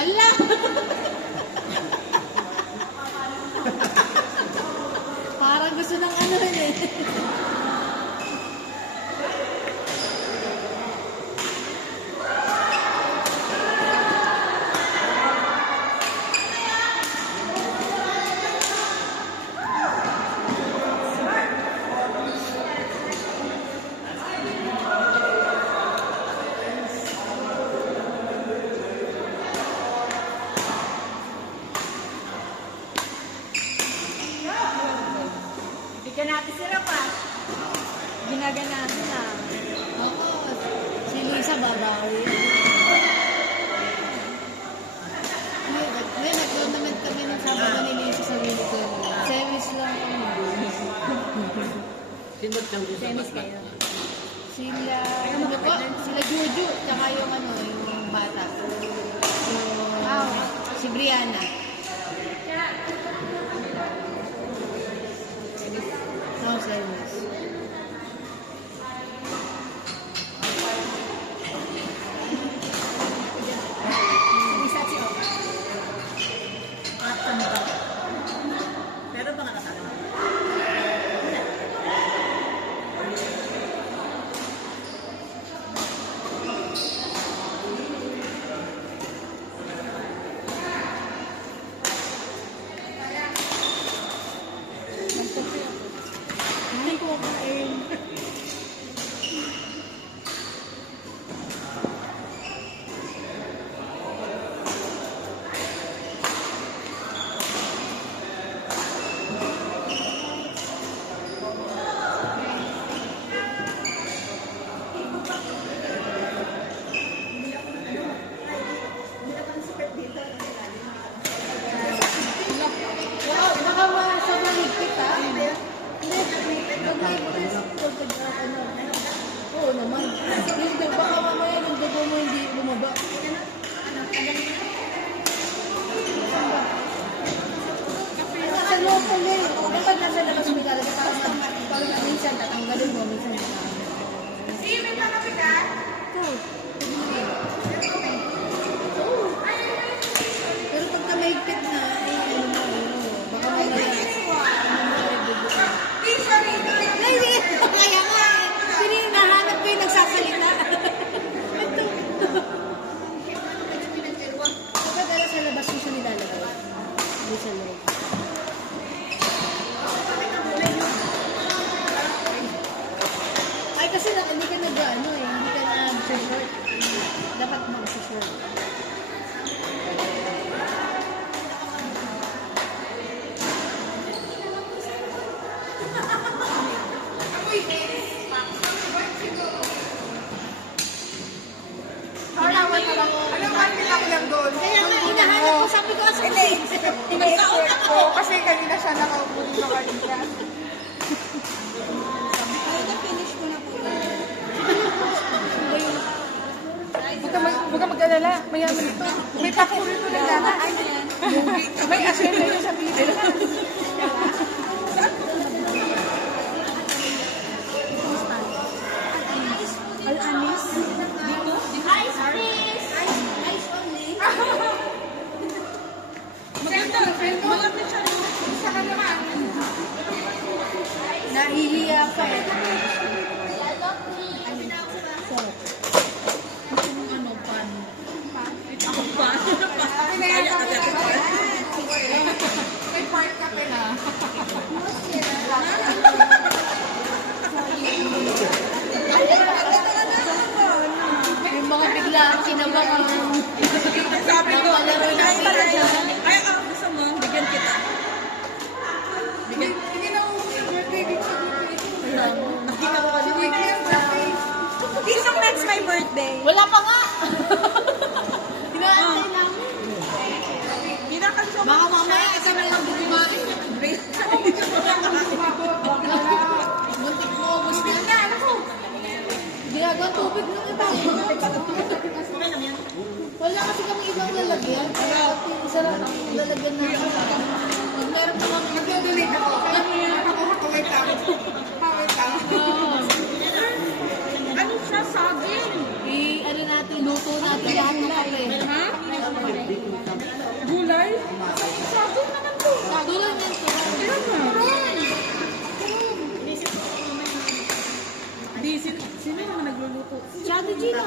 Hala! Parang gusto ng ano eh. Bigyan natin sila pa. Ginaganahan na. Oo. Si Luisa babawi. Ngayon, nag-tournament kami ng Sabado ni Luisa sa Wilton. Semis lang kami. Sino siyang gusto? Tennis kayo. Sila Juju, tsaka yung ano, yung bata. Si Brianna. No, semis. Isa si Oka. Pero baka nakakita. Hindi ko makain. Wow, baka sobrang higpit ha? Hindi. Oo naman. Hindi, baka mamaya yung dugo mo hindi bumaba. Nasa loob ko na eh. Dapat nasa labas mo talaga. Parang minsan tatanggalin mo, minsan pero pagka may higpit na, ano mo, baka mamaya. Hindi, kaya nga eh. Nahanap ko yung nagsasalita. Ito. Kapag dala sa labas mo siya nilalagay. Hindi sa loob. Ay, kasi hindi ka nag-ano eh. Hindi ka na-short. Dapat mag-short. Anong kami lang lang doon? Kaya nga, hinahanap ko. Sabi ko, asa Hindi. Ina-expert ko. Kasi kanina siya nakaupo dito kanina. finish ko na po. Huwag ka mag-alala. Mayaman ito. May paborito na lang. May asin na yun sa video. Al-anis. Ice please! Ice only. Malapit siya sa kanaman. Nahihiya pa eh. Yellow please! Ano, pan? Ako pa. Kaya ka dyan. May part ka pala. Yung mga bigla ang kinabahan. Sabi ko, Palaro na sila dyan. ay, gusto mo, bigyan kita. Bigyan. Hindi na birthday dito. Nakita ko kasi. Isang next my birthday. Wala pa nga! Hinaantay namin. Baka mamaya isa na lang bumain. Muntik mo, gusto na. Ginagawa tubig ng iba. Wala kasi kami ibang lalagyan. Kaya isa lang ang lalagyan na. Pag meron pa kami nagdadalate ako. Wait lang. Ano siya, saging? Ano natin, luto natin lahat ng kape. Ha? Gina,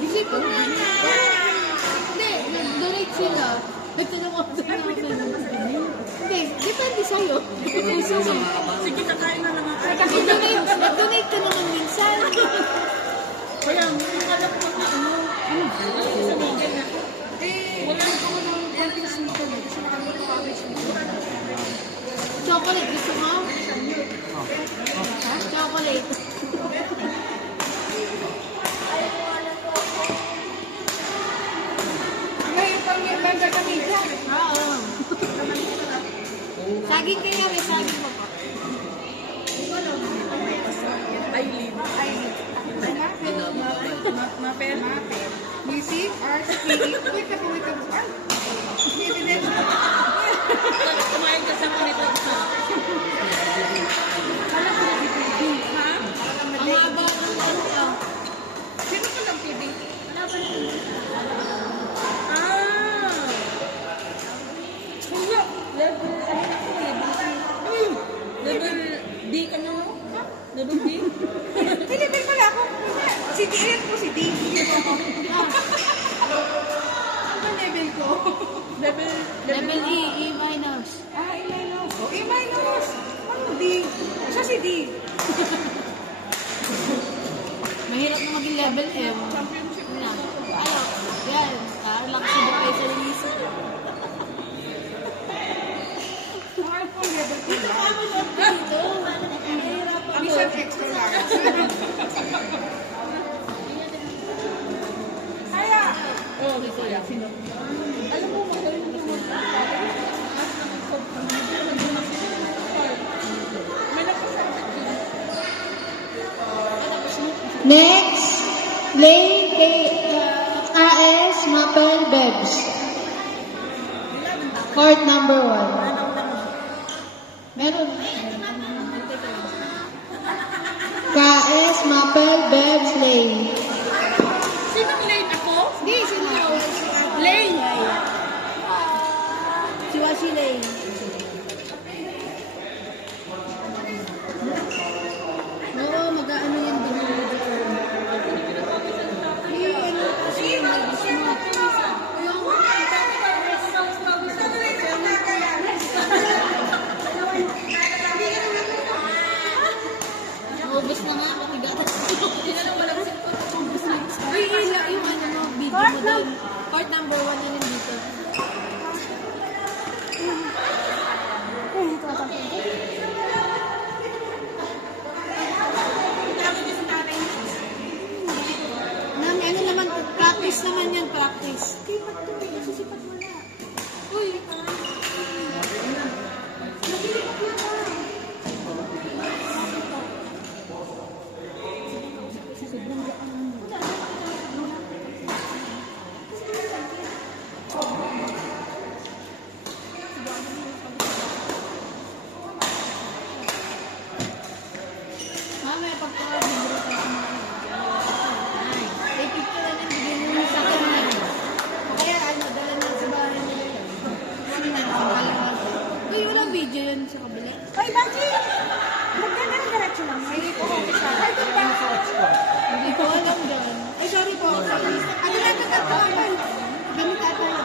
isipin mo. Hindi, nag-donate sila. Nagtanong ako sa Hindi, depende sa'yo. Sige, kakain na lang ako. Nag-donate ka naman minsan. Kaya, alam ko na ano. Wala ko ng konting sweet na. Kasi nakalimutan ko ang sweet. Chocolate, gusto mo? Chocolate. May pang-member kami dyan. Oo. Saging kaya, may saging pa pa. Aileen. Mapel. Music, art, spirit. Wait ka. Ay! Hindi. Kumain ka sa kanito. Ha? Ang haba ng ano. Sino ka lang, Phoebe? Ah! Wala. Level, level D ka na, no? Level D? Hindi pala ako. Si D, ayan po si D. Ano level ko? Level E, E minus. Ah, A minus. Oh, A minus. Ano D? Siya si D. Mahirap na maging level M. Championship na. Ano? Yan. Lang subok kayo sa lisa. Mahal po level ko lang. Dito. Mahirap ako. Minsan extra large. Kaya, Oh, kuya. Sino? Alam mo, magaling mo naman. May nagsasabi dyan. Next, Lane AS Mapel Bebs. Court number 1. Meron. KS Mapel Bebs Lane. Sinong late ako? Hindi, sino? Lane. Si Washi Lane. Oo, mag-ano yan din. Ubus na nga, matigatas. Uy, yung ano mo, video mo doon. Part number 1 yun yung dito. Nang ano naman, practice naman yan, practice. Sipat to eh, sisipat mo na. Uy, mamaya pagka-video ka sa mga ay, picture na lang, bigyan mo sa akin na. Kaya ano, dala na sa bahay nila yun. Ano na, ang kalawag. Uy, walang video yun sa kabila. Hoy, Baji! Maganda ng diretso lang. May pumunta siya. Ay, ito ba? Hindi ko alam dyan. Ay, sorry po. Ano na, nagkakaroon. Gamit ata yun.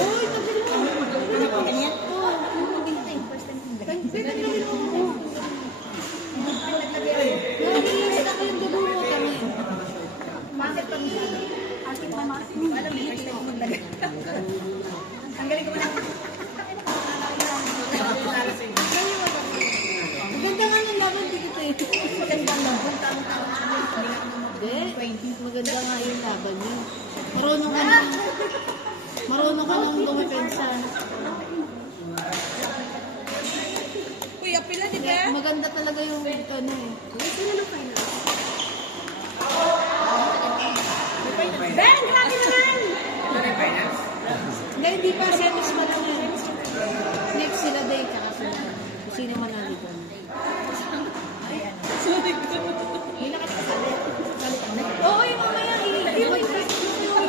Uy, tagal mo. Ano po? Ganyan? Oo. First time ko. Pinaglagay mo. Nag-iisip ako yung dugo mo kami. Bakit pa nila? Akit pa mga alam mo, first time ko maglagay. Ang galing ko na. Maganda nga ng laban dito eh. Maganda lang. Tama-tama. Hindi, maganda nga yung laban niyo. Marunong ka nang dumepensa. Uy, apila, di ba? Maganda talaga yung ano eh. Sino ng final? Ben, grabe naman! Hindi pa semis pa lang yun. Next sila day, tsaka sila. Kung sino man nali doon. Sorry. Oo, yung mamaya, i-request mo yung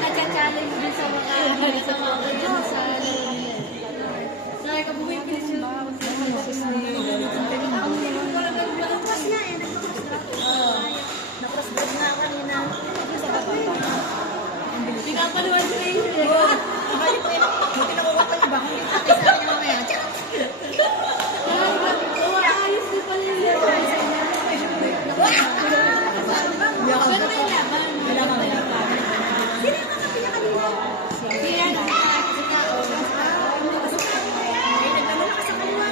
Nagcha-challenge din sa mga sa mga ganyan sa laro nila. Sabi ka bumipilis yung Nagpas na eh. Napras-bras na kanina. Pinapaluan sila yun. Balik ko yun. Buti nakuha pa niya ba? Hindi natin sa akin mamaya. Ayos din pala yung laro. Pero may laban. Sino yung kakapila kanina? Kaya si Tao. Ay, nagdala ka sa kaliwa.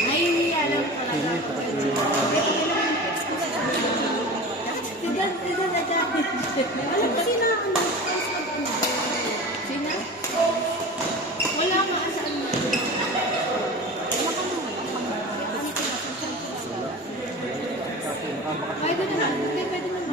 Nahihiya lang pala. Sino na-challenge? Alam ko sino ang Sino? Wala ka saan mo. Pwede naman. Pwede naman.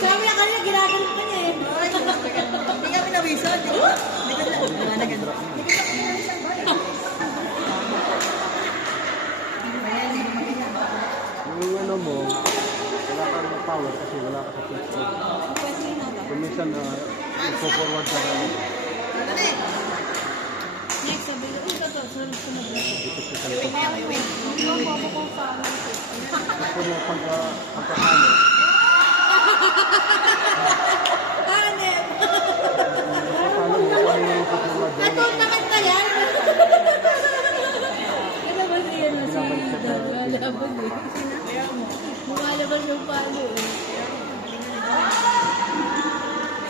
Sabi na kanina, ginagalit ka niya eh. Hindi kami nawisan. Di ba? Yung ano mo, wala kang power kasi wala ka sa platform. Kung minsan, forward ka na. Next, sabi ko, ito to, sunod na. Gusto mo pagkakano, Hanep! paano mo kung yung forward doon, Atong naman ka yan? Kaya ba siya na si Dad? Lalaban eh. Lumalaban yung palo eh.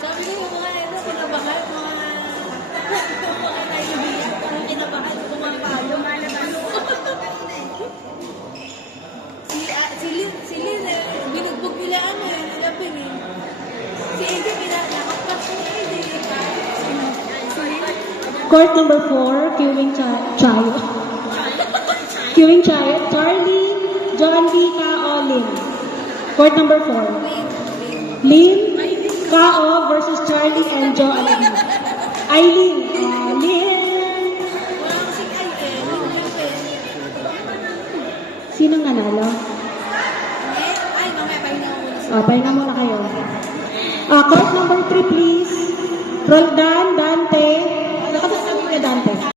Sabi ko yung mga ito, kinabahan, mga kaibigan, parang kinabahan yung mga palo. Si Lynn, binugbog nila ano eh, nilapin eh. Si Eddie, pinakapag ko ni Eddie. Court number 4, queuing child. Queuing child, Charlie, John D. Kao, Lin. Court number 4. Lin, Kao versus Charlie and Joe Alvin. Aileen, Lin. Wala kasing ay eh, nilapin. Sinong nanalo? Ay, mamaya pahinga ko muna siya. Pahinga muna kayo. Court number 3, please. Roldan, Dante. Nakasasabi niya Dante.